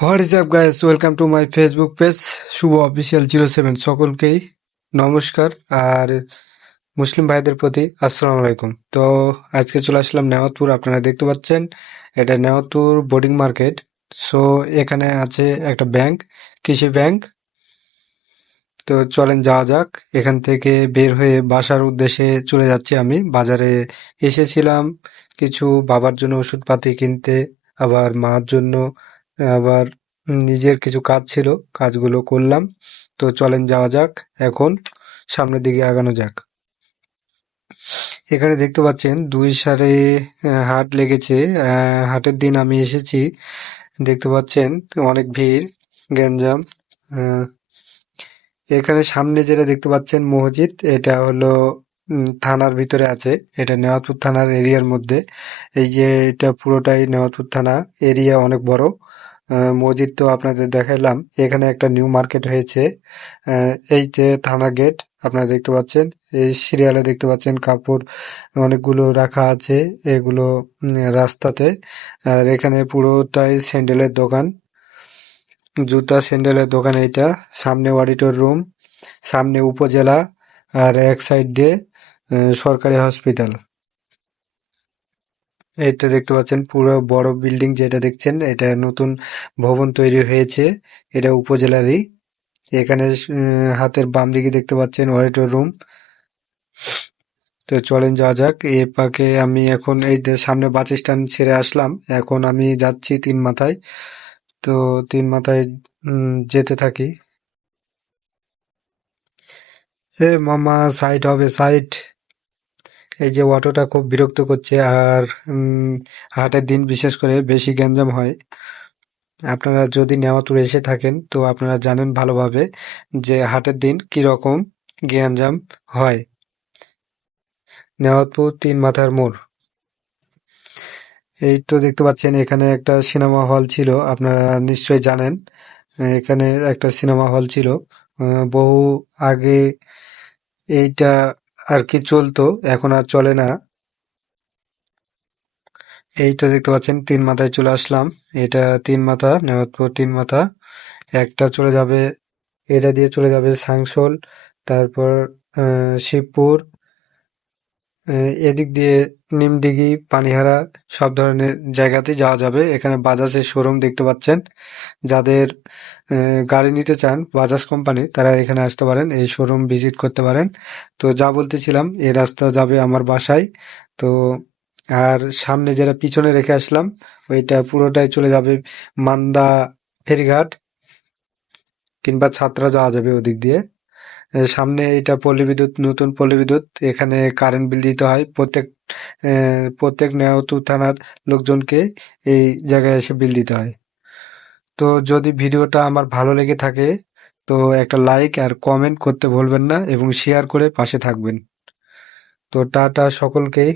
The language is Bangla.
What is up guys, welcome to my Facebook page Shubho official 07। সকলকেই নমস্কার। আর মুসলিম ভাইদের প্রতি আসসালামু আলাইকুম। তো আজকে চলে আসলাম নেওয়াতুর। আপনারা দেখতে পাচ্ছেন এটা নেওয়াতুর বোর্ডিং মার্কেট। সো এখানে আছে একটা ব্যাংক, কৃষি ব্যাংক। তো চলেন যাওয়া যাক। এখান থেকে বের হয়ে বাসার উদ্দেশ্যে চলে যাচ্ছি। আমি বাজারে এসেছিলাম কিছু বাবার জন্য ওষুধপাতি কিনতে, আবার মার জন্য, আবার নিজের কিছু কাজ ছিল, কাজগুলো করলাম। তো চলেন যাওয়া যাক, এখন সামনের দিকে আগানো যাক। এখানে দেখতে পাচ্ছেন দুই সারে হাট লেগেছে। হাটের দিন আমি এসেছি, দেখতে পাচ্ছেন অনেক ভিড়, গ্যাঞ্জাম। আহ, এখানে সামনে যেটা দেখতে পাচ্ছেন মসজিদ, এটা হলো থানার ভিতরে আছে। এটা নেওয়াতুর থানার এরিয়ার মধ্যে। এই যে এটা পুরোটাই নেওয়াতুর থানা এরিয়া, অনেক বড়। মসজিদ তো আপনাদের দেখাইলাম। এখানে একটা নিউ মার্কেট হয়েছে। এই যে থানা গেট আপনারা দেখতে পাচ্ছেন, এই সিরিয়ালে দেখতে পাচ্ছেন কাপড় অনেকগুলো রাখা আছে, এগুলো রাস্তাতে। আর এখানে পুরোটাই স্যান্ডেলের দোকান, জুতা স্যান্ডেলের দোকান। এইটা সামনে অডিটর রুম, সামনে উপজেলা, আর এক সাইড দিয়ে সরকারি হসপিটাল। এইটা দেখতে পাচ্ছেন পুরো বড় বিল্ডিং, যেটা দেখছেন এটা নতুন ভবন তৈরি হয়েছে, এটা উপজেলারই। এখানে হাতের বাম দিকে দেখতে পাচ্ছেন অডিটর রুম। তো চলেন যাওয়া যাক। এ পাকে আমি এখন এই যে সামনে বাস স্ট্যান্ড ছেড়ে আসলাম, এখন আমি যাচ্ছি তিন মাথায়। তো তিন মাথায় যেতে থাকি। এ মামা, সাইড হবে, সাইড। এই যে অটোটা খুব বিরক্ত করছে। আর হাটের দিন বিশেষ করে বেশি গ্যাঞ্জাম হয়। আপনারা যদি নেওয়াতুর এসে থাকেন তো আপনারা জানেন ভালোভাবে যে হাটের দিন কি রকম গ্যাঞ্জাম হয়। নেওয়াতুর তিন মাথার মোড়। এই তো দেখতে পাচ্ছেন এখানে একটা সিনেমা হল ছিল, আপনারা নিশ্চয়ই জানেন। এখানে একটা সিনেমা হল ছিল বহু আগে। এইটা আর কি চলতো, এখন আর চলে না। এই তো দেখতে পাচ্ছেন তিন মাথায় চলে আসলাম। এটা তিন মাথা, নেওয়াতপুর তিন মাথা। একটা চলে যাবে, এটা দিয়ে চলে যাবে সাংসোল, তারপর শিবপুর, এদিক দিয়ে নিমডিঘি, পানিহারা, সব ধরনের জায়গাতেই যাওয়া যাবে। এখানে বাজাজের শোরুম দেখতে পাচ্ছেন। যাদের গাড়ি নিতে চান বাজাজ কোম্পানি, তারা এখানে আসতে পারেন, এই শোরুম ভিজিট করতে পারেন। তো যা বলতেছিলাম, এই রাস্তা যাবে আমার বাসায়। তো আর সামনে যেটা পিছনে রেখে আসলাম, ওইটা পুরোটাই চলে যাবে মান্দা ফেরিঘাট, কিংবা ছাত্রা যাওয়া যাবে ওদিক দিয়ে। সামনে এটা পল্লী বিদ্যুৎ, নতুন পল্লী বিদ্যুৎ। এখানে কারেন্ট বিল দিতে হয় প্রত্যেক নেওয়াতুর থানার লোকজনকে, এই জায়গায় এসে বিল দিতে হয়। তো যদি ভিডিওটা আমার ভালো লেগে থাকে তো একটা লাইক আর কমেন্ট করতে ভুলবেন না, এবং শেয়ার করে পাশে থাকবেন। তো টাটা সকলকেই।